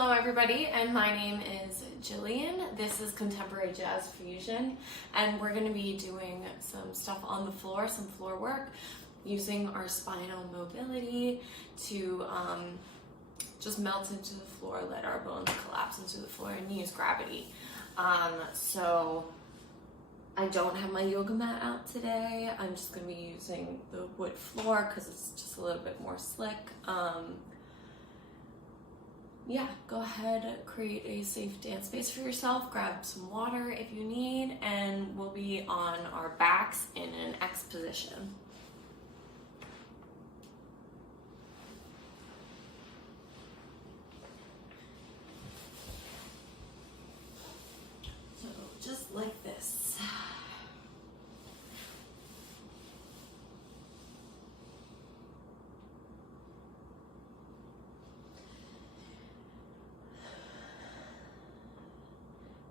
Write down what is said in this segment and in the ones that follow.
Hello everybody, and my name is Jillian. This is Contemporary Jazz Fusion, and we're going to be doing some stuff on the floor, some floor work, using our spinal mobility to just melt into the floor, let our bones collapse into the floor, and use gravity. So I don't have my yoga mat out today. I'm just going to be using the wood floor because it's just a little bit more slick. Yeah, go ahead, create a safe dance space for yourself, grab some water if you need, and we'll be on our backs in an X position. So just like this.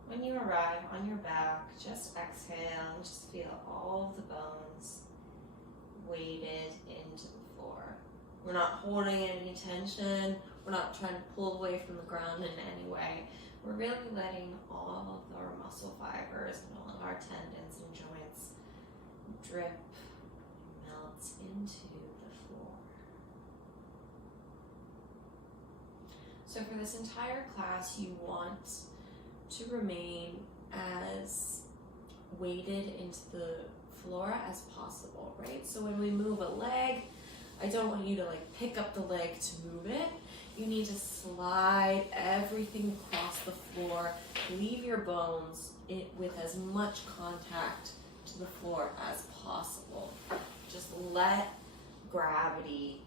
When you arrive on your back, just exhale and just feel all of the bones weighted into the floor. We're not holding any tension. We're not trying to pull away from the ground in any way. We're really letting all of our muscle fibers and all of our tendons and joints drip, melt into the floor. So for this entire class, you want to remain as weighted into the floor as possible, right? So when we move a leg, I don't want you to pick up the leg to move it. You need to slide everything across the floor, leave your bones with as much contact to the floor as possible. Just let gravity,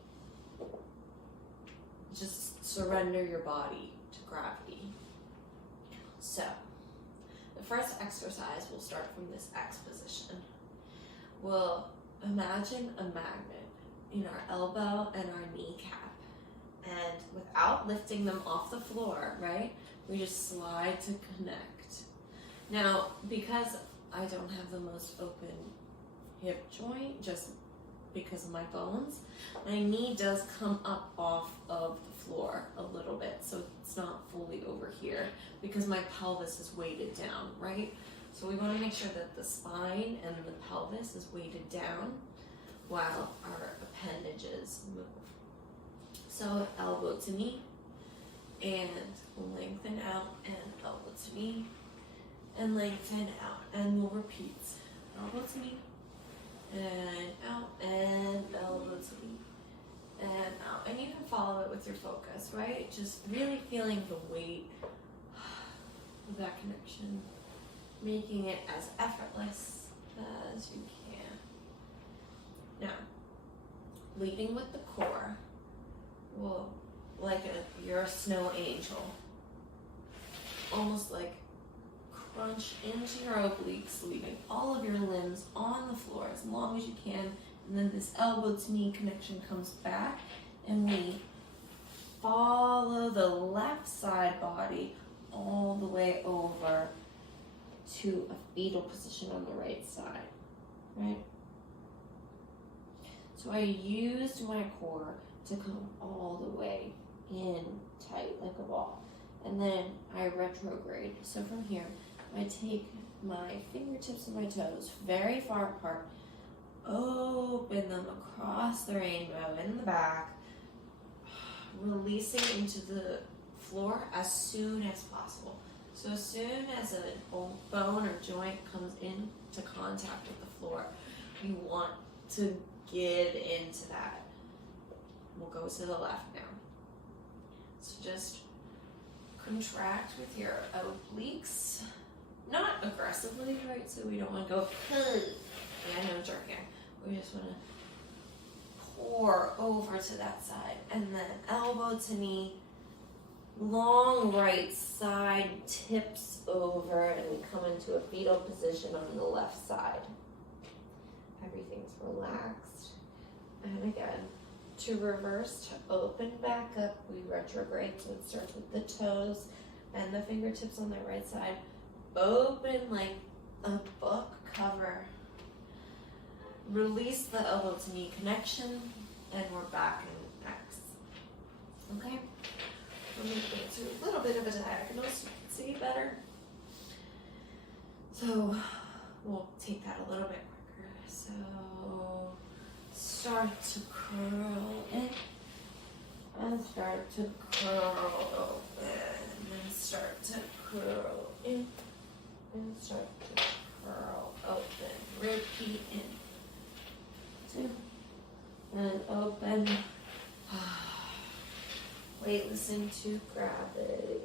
just surrender your body to gravity. So, the first exercise, we'll start from this X position. We'll imagine a magnet in our elbow and our kneecap. And without lifting them off the floor, right, we just slide to connect. Now, because I don't have the most open hip joint, just because of my bones, my knee does come up off of the floor a little bit, so it's not fully over here because my pelvis is weighted down, right? So we want to make sure that the spine and the pelvis is weighted down while our appendages move. So elbow to knee, and lengthen out, and elbow to knee, and lengthen out, and we'll repeat. Elbow to knee, and out, and elbow to knee, and out. And you can follow it with your focus, right? Just really feeling the weight of that connection, making it as effortless as you can. Now, leading with the core, well, you're a snow angel, almost like crunch into your obliques, leaving all of your limbs on the floor as long as you can, and then this elbow to knee connection comes back, and we follow the left side body all the way over to a fetal position on the right side, right? So I used my core to come all the way in tight like a ball, and then I retrograde. So from here, I take my fingertips and my toes very far apart, open them across the rainbow in the back, releasing into the floor as soon as possible. So as soon as a bone or joint comes into contact with the floor, you want to give into that. We'll go to the left now. So just contract with your obliques. Not aggressively, right? So we don't want to go, yeah, no jerking. We just want to pour over to that side. And then elbow to knee, long right side tips over, and we come into a fetal position on the left side. Everything's relaxed. And again, to reverse, to open back up, we retrograde. So it starts with the toes and the fingertips on the right side. Open like a book cover. Release the elbow to knee connection, and we're back in X. Okay? We're moving to a little bit of a diagonal so you can see better. So we'll take that a little bit quicker. So start to curl in and start to curl open and start to curl in and start to curl open. Repeat in, 2, and open. Wait, listen to gravity.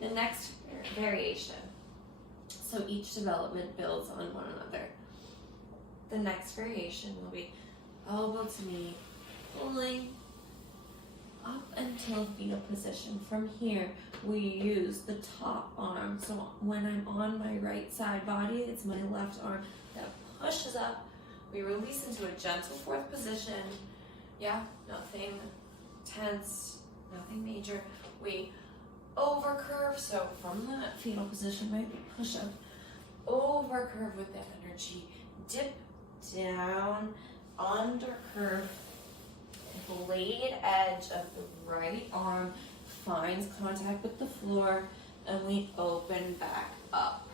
The next variation. So each development builds on one another. The next variation will be elbow to knee, pulling up until fetal position. From here, we use the top arm. So when I'm on my right side body, it's my left arm that pushes up. We release into a gentle fourth position. Yeah, nothing tense, nothing major. We over curve, so from the fetal position, right, we push up, over curve with that energy, dip down, under curve, blade edge of the right arm finds contact with the floor, and we open back up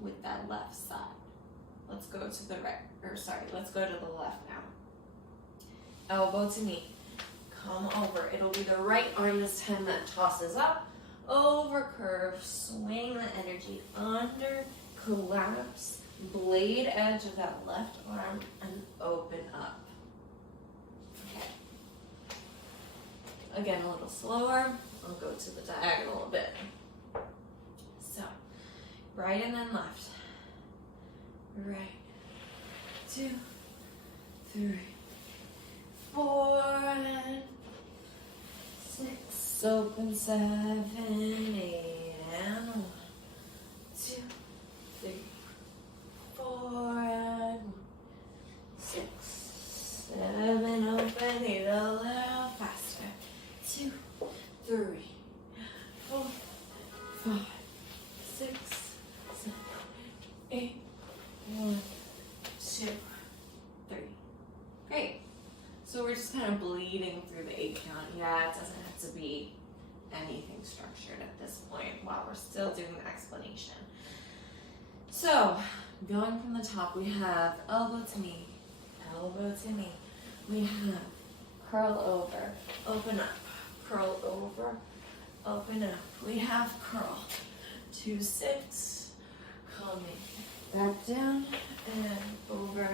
with that left side. Let's go to the right, let's go to the left now. Elbow to knee, come over. It'll be the right arm this time that tosses up, over curve, swing the energy under, collapse, blade edge of that left arm, and open up. Okay. Again, a little slower. I'll go to the diagonal a bit. So, right and then left. Right, 2, 3, 4, 6, open 7, 8, and 1, 2, 3, 4, and 6, 7, open, need a little faster, 2, 3, 4, 5, 6, 7, 8, 1, 2, 3. Great. So we're just kind of bleeding through the 8 count. Yeah, it doesn't have to be anything structured at this point while we're still doing the explanation. So, going from the top, we have elbow to knee, elbow to knee. We have curl over, open up, curl over, open up. We have curl, 2, 6, coming back down and over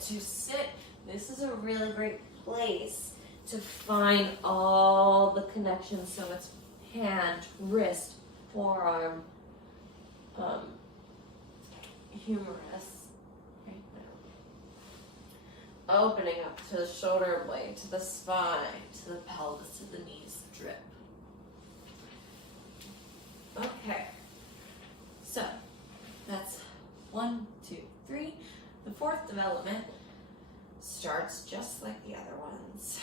to sit. This is a really great place to find all the connections. So it's hand, wrist, forearm, humerus, right now. Opening up to the shoulder blade, to the spine, to the pelvis, to the knees, drip. Okay, so that's 1, 2, 3. The fourth development starts just like the other ones.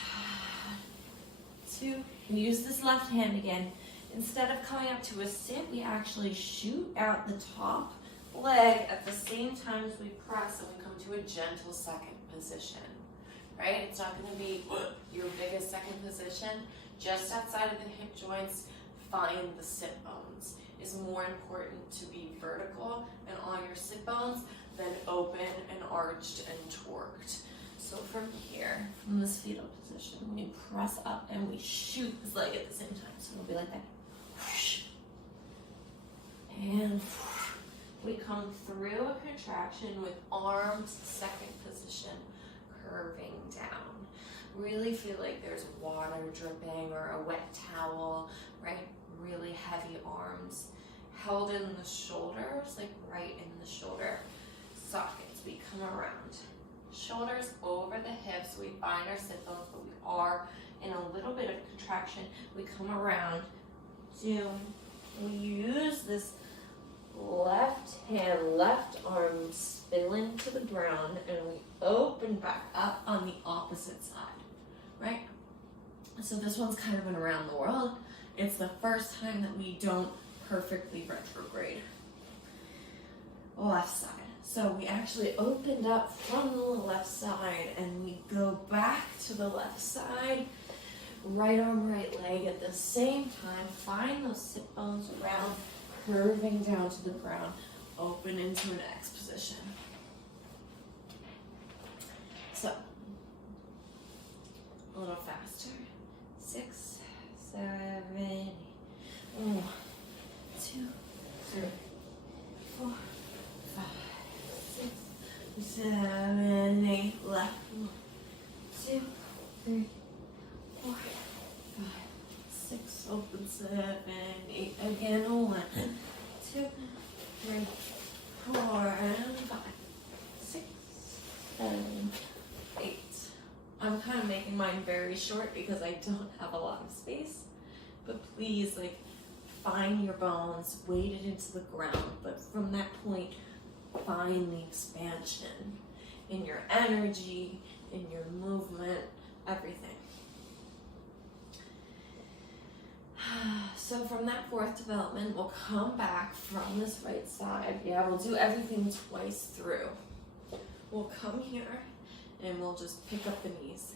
2, we use this left hand again. Instead of coming up to a sit, we actually shoot out the top leg at the same time as we press, and we come to a gentle second position, right? It's not going to be your biggest second position. Just outside of the hip joints, find the sit bones. It's more important to be vertical and on your sit bones than open and arched and torqued. So from here, from this fetal position, we press up and we shoot this leg at the same time. So it'll be like that. And we come through a contraction with arms, second position, curving down. Really feel like there's water dripping or a wet towel, right? Really heavy arms held in the shoulders, like right in the shoulder sockets. We come around. Shoulders over the hips, we find our sit bones, but we are in a little bit of contraction. We come around, we use this left hand, left arm spilling to the ground, and we open back up on the opposite side, right? So this one's kind of an around the world. It's the first time that we don't perfectly retrograde. Left side. So we actually opened up from the left side and we go back to the left side. right arm, right leg at the same time. Find those sit bones around, curving down to the ground. Open into an X position. So, a little faster. 6, 7, 8. 1, 2, 3, 4, 5, 6, 7, 8. Left. 1, 2, 3, 4, 5, 6. Open 7, 8. Again. 1, 2, 3, 4, and 5, 6, 7, 8. I'm kind of making mine very short because I don't have a lot of space. But please, like, find your bones, weight it into the ground. But from that point, find the expansion in your energy, in your movement, everything. So from that 4th development, we'll come back from this right side. Yeah, we'll do everything twice through. We'll come here and we'll just pick up the knees.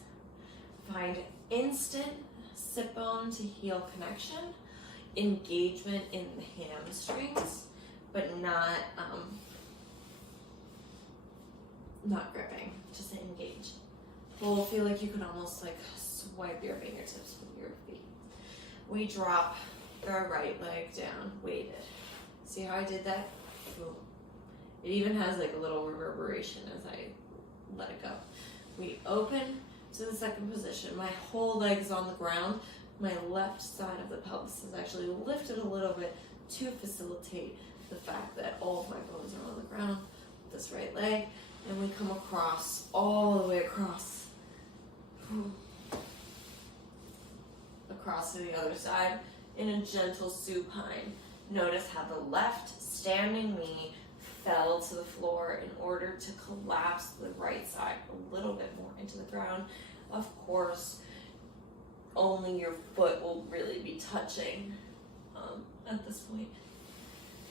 Find instant sit bone to heel connection, engagement in the hamstrings, but not gripping, just engage. We'll feel like you can almost like swipe your fingertips with your feet. We drop the right leg down, weighted. See how I did that? Boom. It even has like a little reverberation as I let it go. We open to the 2nd position. My whole leg is on the ground. My left side of the pelvis is actually lifted a little bit to facilitate the fact that all of my bones are on the ground. This right leg, and we come across, all the way across. Across to the other side in a gentle supine. Notice how the left standing knee fell to the floor in order to collapse the right side a little bit more into the ground. Of course, only your foot will really be touching at this point.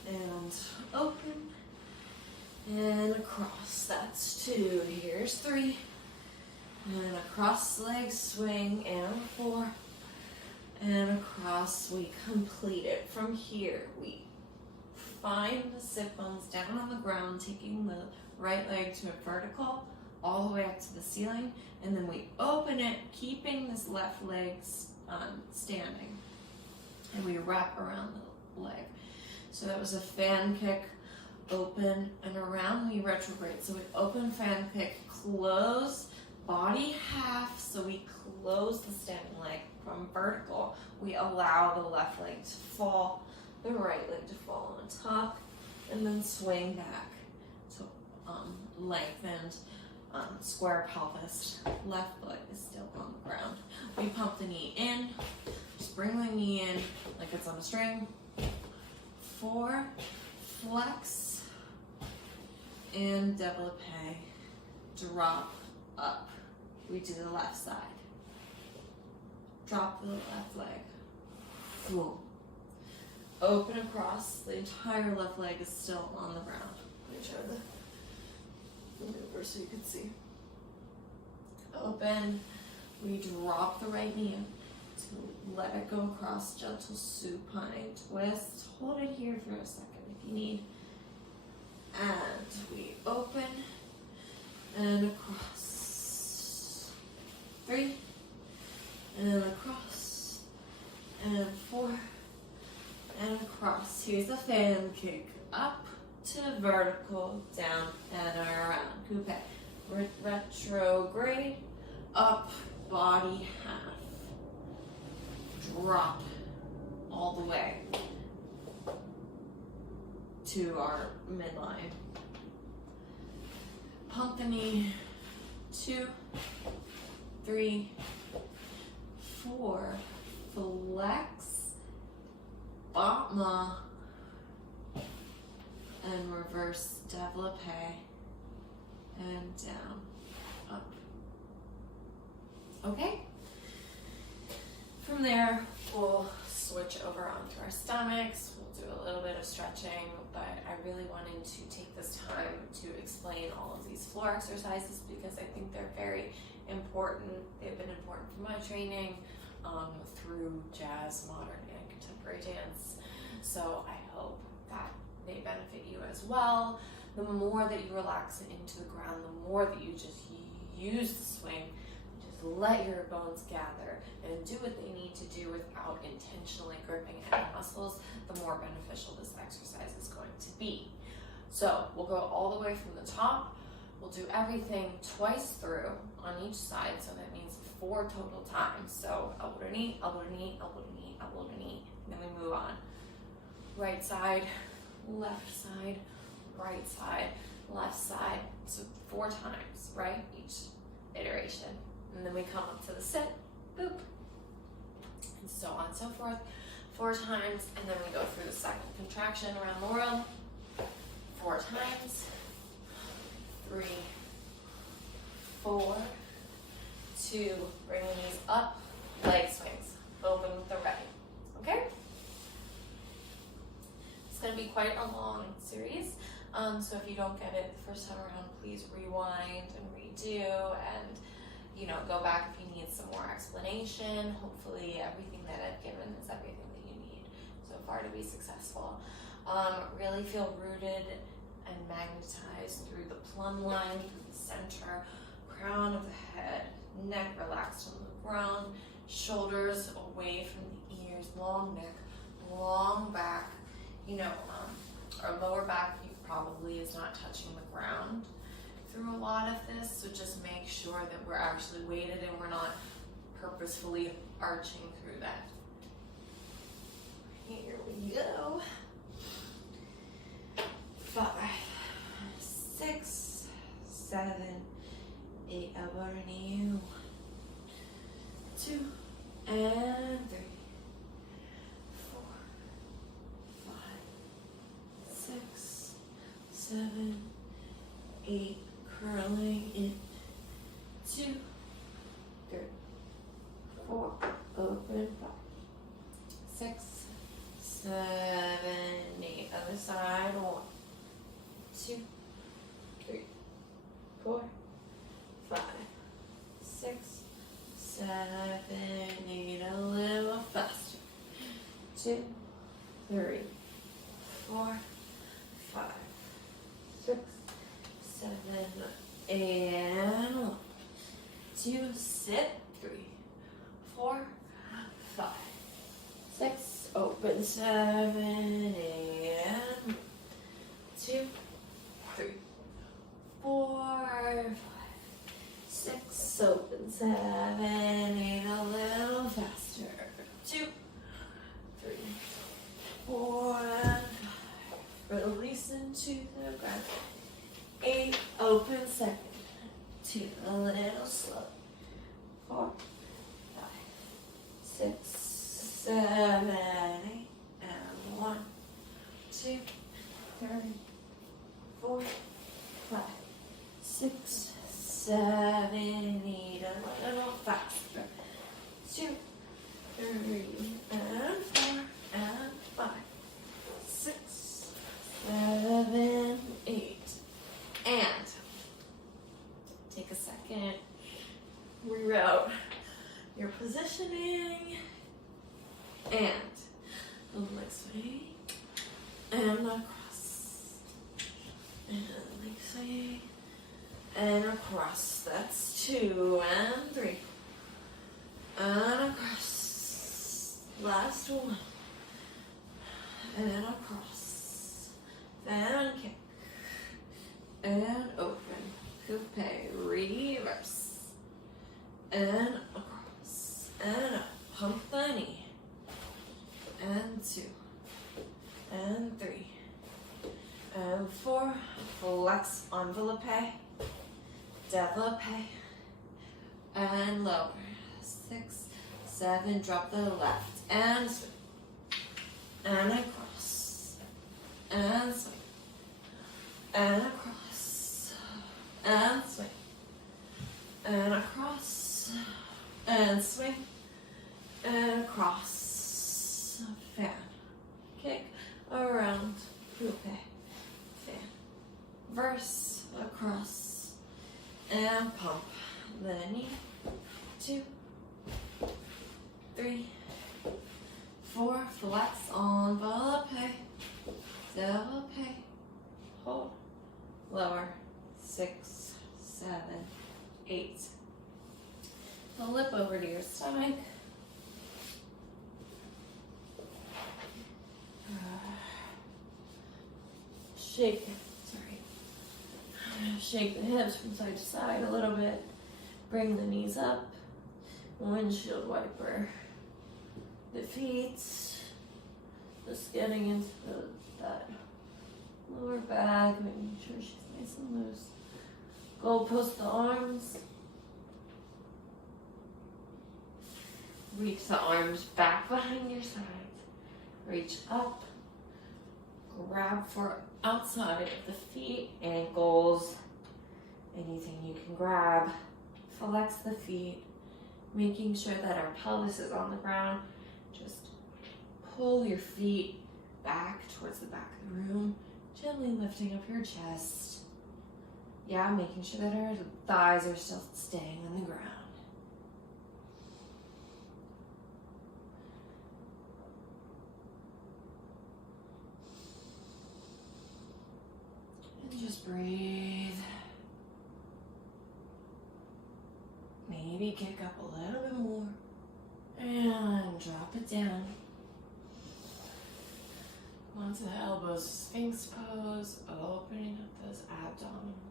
And open and across. That's 2. Here's 3. And across leg swing and 4. And across, we complete it. From here, we find the sit bones down on the ground, taking the right leg to a vertical, all the way up to the ceiling, and then we open it, keeping this left leg standing. And we wrap around the leg. So that was a fan kick, open, and around we retrograde. So we open, fan kick, close, body half, so we close the standing leg. From vertical, we allow the left leg to fall, the right leg to fall on top, and then swing back to lengthened square pelvis. Left foot is still on the ground. We pump the knee in, just bring the knee in like it's on a string. 4, flex, and développé, drop up. We do the left side. Drop the left leg. Boom. Open across. The entire left leg is still on the ground. Let me show the maneuver so you can see. Open. We drop the right knee in to let it go across. Gentle supine twist. Hold it here for a second if you need. And we open and across. 3. And across, and 4, and across. Here's a fan kick, up to vertical, down, and around. Coupe. Retrograde, up, body half. Drop all the way to our midline. Pump the knee. 2, 3, 4, flex, batma, and reverse développé, and down, up. Okay? From there, we'll switch over onto our stomachs. We'll do a little bit of stretching, but I really wanted to take this time to explain all of these floor exercises because I think they're very important. They've been important for my training. through jazz, modern, and contemporary dance. So I hope that they benefit you as well. The more that you relax it into the ground, the more that you just use the swing, just let your bones gather and do what they need to do without intentionally gripping any muscles, the more beneficial this exercise is going to be. So we'll go all the way from the top. We'll do everything twice through on each side, so that means 4 total times. So elbow to knee, elbow to knee, elbow to knee, elbow to knee, and then we move on. Right side, left side, right side, left side. So 4 times, right? Each iteration. And then we come up to the sit, boop, and so on and so forth. 4 times, and then we go through the second contraction around the world. 4 times. 3, 4, 2, bring the knees up, leg swings, open with the right, okay? It's gonna be quite a long series, so if you don't get it the first time around, please rewind and redo, and go back if you need some more explanation. Hopefully everything that I've given is everything that you need so far to be successful. Really feel rooted and magnetized through the plumb line, through the center, crown of the head, neck relaxed on the ground, shoulders away from the ears, long neck, long back. Our lower back probably is not touching the ground through a lot of this, so just make sure that we're actually weighted and we're not purposefully arching through that. Here we go. 5, 6, 7, 8, elbow to knee. 2 and 3, 4, 5, 6, 7, 8, curling in. 2, 3, 4, open. 5, 6, 7, 8, other side. 1, 2, 3, 4, 5, 6, 7, 8, a little faster. 2, 3, 4, 5, 6, 7, 8, 1, 2, sit, 3, 4, 5, 6, open, 7, 8, 2, 3, 4, 5, 6, open, 7, 8, a little faster. 2, 3, 4, and 5. Release into the ground. 8, open, second. 2, a little slow. 4, 5, 6, 7, 8, and 1, 2, 3, 4, 5, 6, 7, 8, a little faster. 2, 3, and 4, and 5, 6, 7, 8. And take a second, reroute your positioning, and the leg swing, and across, and leg swing, and across. That's 2 and 3, and across. Last one, and across, and kick, and open, coupe, reverse, and across, and up, pump the knee, and 2, and 3, and 4, flex, envelope, développe, and lower, 6, 7, drop the left, and swing, and across, and swing, and across, and swing, and across, and swing, and across, fan, kick, around, coupe, fan, verse, across, and pump, the knee, 2, over to your stomach. Shake the hips from side to side a little bit. Bring the knees up. Windshield wiper the feet. Just getting into that lower back, making sure she's nice and loose. Goalpost the arms. Reach the arms back behind your sides. Reach up. Grab for outside of the feet, ankles, anything you can grab. Flex the feet, making sure that our pelvis is on the ground. Just pull your feet back towards the back of the room, gently lifting up your chest. Yeah, making sure that our thighs are still staying on the ground. And just breathe. Maybe kick up a little bit more. And drop it down. Onto the elbows, Sphinx pose, opening up those abdominals.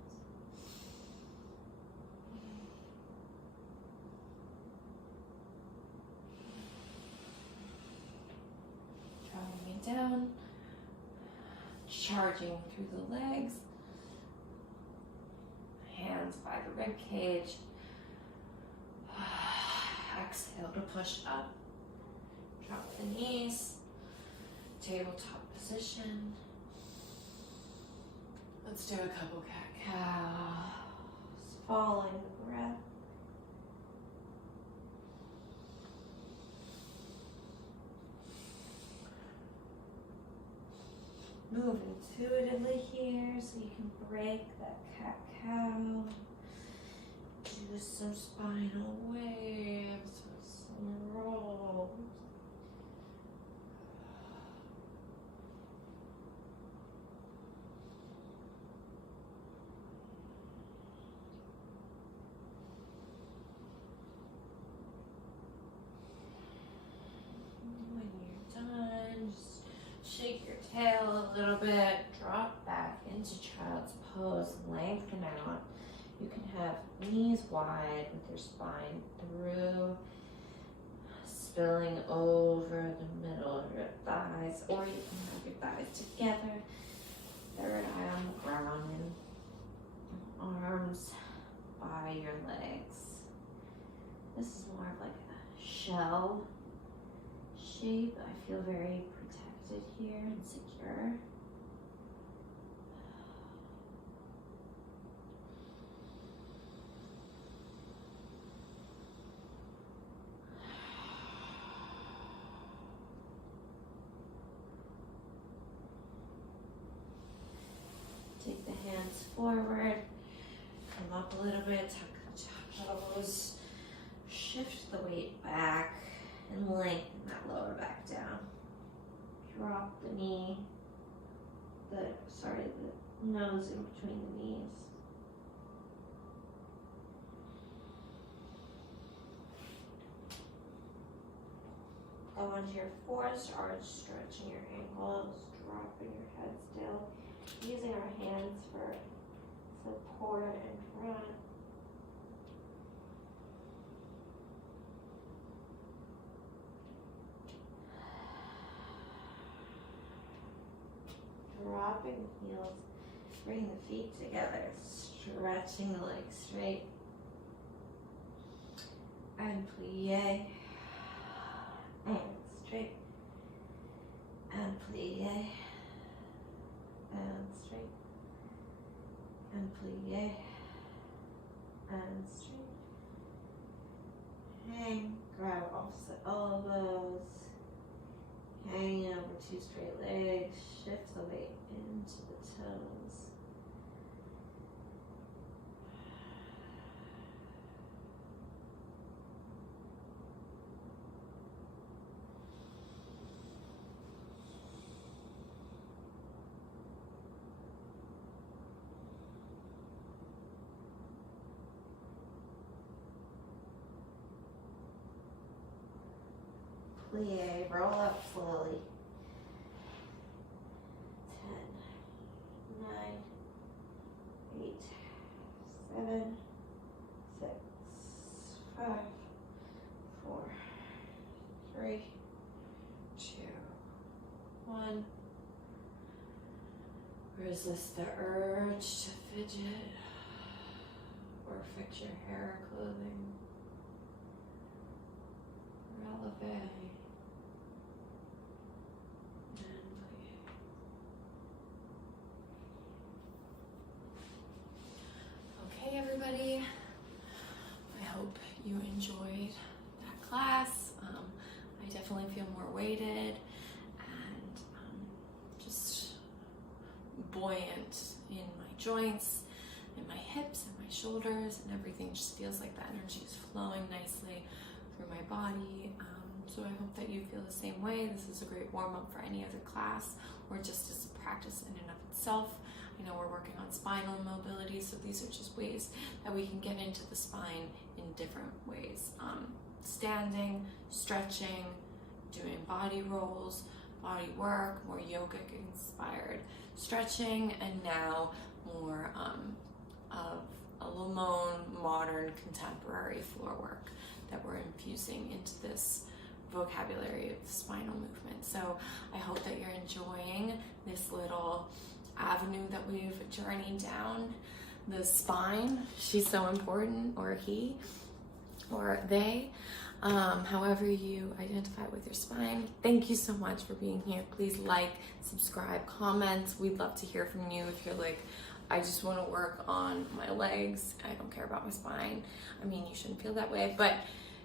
Dropping it down, charging through the legs, hands by the rib cage. Exhale to push up, drop the knees, tabletop position. Let's do a couple cat-cows, following the breath. Move intuitively here so you can break that cat-cow. Do some spinal waves with some rolls. When you're done, just shake your tail a little bit, drop back into child's pose, lengthen out. You can have knees wide with your spine through, spilling over the middle of your thighs, or you can have your thighs together, third eye on the ground, and arms by your legs. This is more of like a shell shape. I feel very protected here and secure. Take the hands forward, come up a little bit, tuck the toes, shift the weight back, and lengthen that lower back down. Drop the knee, the nose in between the knees. Go onto your forced arch, stretching your ankles, dropping your head still. Using our hands for support in front. Dropping the heels, bring the feet together, stretching the legs straight. And plie. And straight. And plie. And straight, and plie, and straight. Hang, grab opposite elbows, hang over two straight legs, shift the weight into the toes. plie, roll up slowly. 10, 9, 8, 7, 6, 5, 4, 3, 2, 1. Resist the urge to fidget or fix your hair or clothing. Releve and plie. Okay, everybody. I hope you enjoyed that class. I definitely feel more weighted and just buoyant in my joints, in my hips and my shoulders, and everything just feels like the energy is flowing nicely through my body. So I hope that you feel the same way. This is a great warm-up for any other class or just as a practice in and of itself. I know we're working on spinal mobility, so these are just ways that we can get into the spine in different ways. Standing, stretching, doing body rolls, body work, more yogic inspired stretching, and now more of a Lamone modern contemporary floor work that we're infusing into this vocabulary of spinal movement. So I hope that you're enjoying this little avenue that we've journeyed down. The spine, she's so important, or he, or they, however you identify with your spine. Thank you so much for being here. Please like, subscribe, comment. We'd love to hear from you if you're like, I just want to work on my legs, I don't care about my spine. I mean, you shouldn't feel that way, but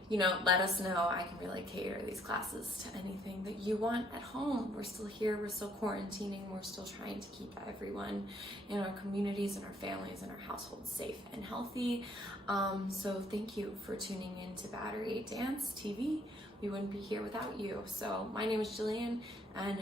you know, let us know. I can really cater these classes to anything that you want at home. We're still here, we're still quarantining, we're still trying to keep everyone in our communities and our families and our households safe and healthy. So thank you for tuning in to Battery Dance TV. We wouldn't be here without you. So my name is Jillian, and